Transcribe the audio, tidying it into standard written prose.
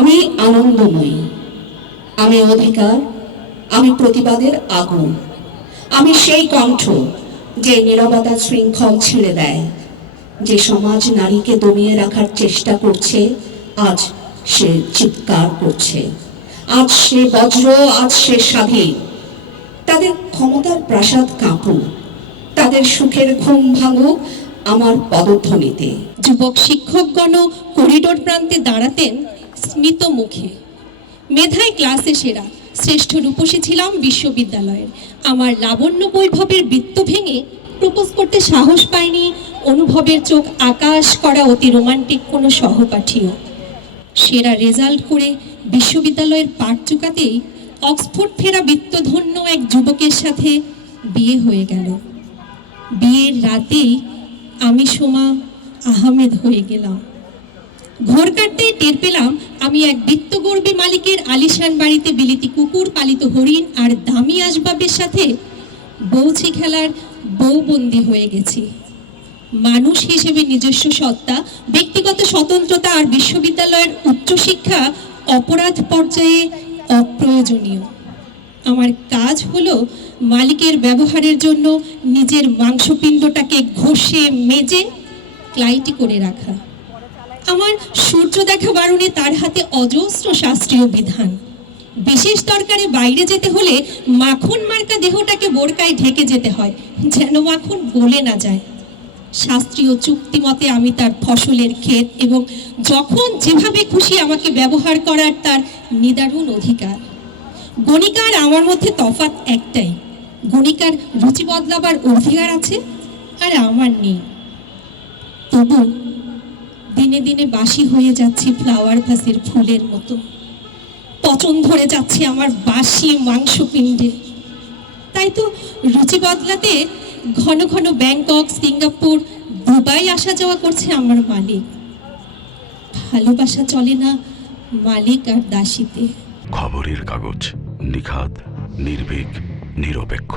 আমি আনন্দময়ী, আমি অধিকার, আমি প্রতিবাদের আগুন, আমি সেই কণ্ঠ যে নীরবতা শৃঙ্খল ছিঁড়ে দেয়, যে সমাজ নারীকে দমিয়ে রাখার চেষ্টা করছে, আজ সে চিৎকার করছে, আজ সে বজ্র, আজ সে স্বাধীন। তাদের ক্ষমতার প্রাসাদ কাঁপুক, তাদের সুখের ঘুম ভাঙুক আমার পদধ্বনিতে। যুবক শিক্ষকগণ করিডোর প্রান্তে দাঁড়াতেন স্মিত মুখে। মেধায় ক্লাসে সেরা, শ্রেষ্ঠ রূপসী ছিলাম বিশ্ববিদ্যালয়ের। আমার লাবণ্য বৈভবের বৃত্ত ভেঙে প্রপোজ করতে সাহস পায়নি অনুভবের চোখ আকাশ করা অতি রোমান্টিক কোনো সহপাঠীও। সেরা রেজাল্ট করে বিশ্ববিদ্যালয়ের পাঠ চুকাতেই অক্সফোর্ড ফেরা বৃত্তধন্য এক যুবকের সাথে বিয়ে হয়ে গেল। বিয়ের রাতেই আমি সোমা আহমেদ হয়ে গেলাম। ঘোর কাটতেই টের পেলাম আমি এক বৃত্তগর্বী মালিকের আলিশান বাড়িতে বিলিতি কুকুর, পালিত হরিণ আর দামি আসবাবের সাথে বৌছি খেলার বউবন্দি হয়ে গেছি। মানুষ হিসেবে নিজস্ব সত্তা, ব্যক্তিগত স্বতন্ত্রতা আর বিশ্ববিদ্যালয়ের উচ্চশিক্ষা অপরাধ পর্যায়ে অপ্রয়োজনীয়। আমার কাজ হলো মালিকের ব্যবহারের জন্য নিজের মাংসপিণ্ডটাকে ঘষে মেজে ক্লাইটি করে রাখা। আমার সূর্য দেখা বারণে তার হাতে অজস্র শাস্ত্রীয় বিধান। বিশেষ দরকারে বাইরে যেতে হলে মাখন মার্কা দেহটাকে বোরকায় ঢেকে যেতে হয়, যেন মাখন গলে না যায়। শাস্ত্রীয় চুক্তি মতে আমি তার ফসলের ক্ষেত এবং যখন যেভাবে খুশি আমাকে ব্যবহার করার তার নিদারুণ অধিকার। গণিকার আমার মধ্যে তফাৎ একটাই, গণিকার রুচি বদলাবার অধিকার আছে আর আমার নেই। তবু দিনে দিনে বাসি হয়ে যাচ্ছি ফ্লাওয়ার ভাসের ফুলের মতো। পচন ধরে যাচ্ছে আমার বাসি মাংসপিণ্ডে। তাই তো রুচি বদলাতে ঘন ঘন ব্যাংকক, সিঙ্গাপুর, দুবাই আসা যাওয়া করছে আমার মালিক। ভালোবাসা চলে না মালিক আর দাসীতে। খবরের কাগজ, নিখাদ, নির্ভীক, নিরপেক্ষ।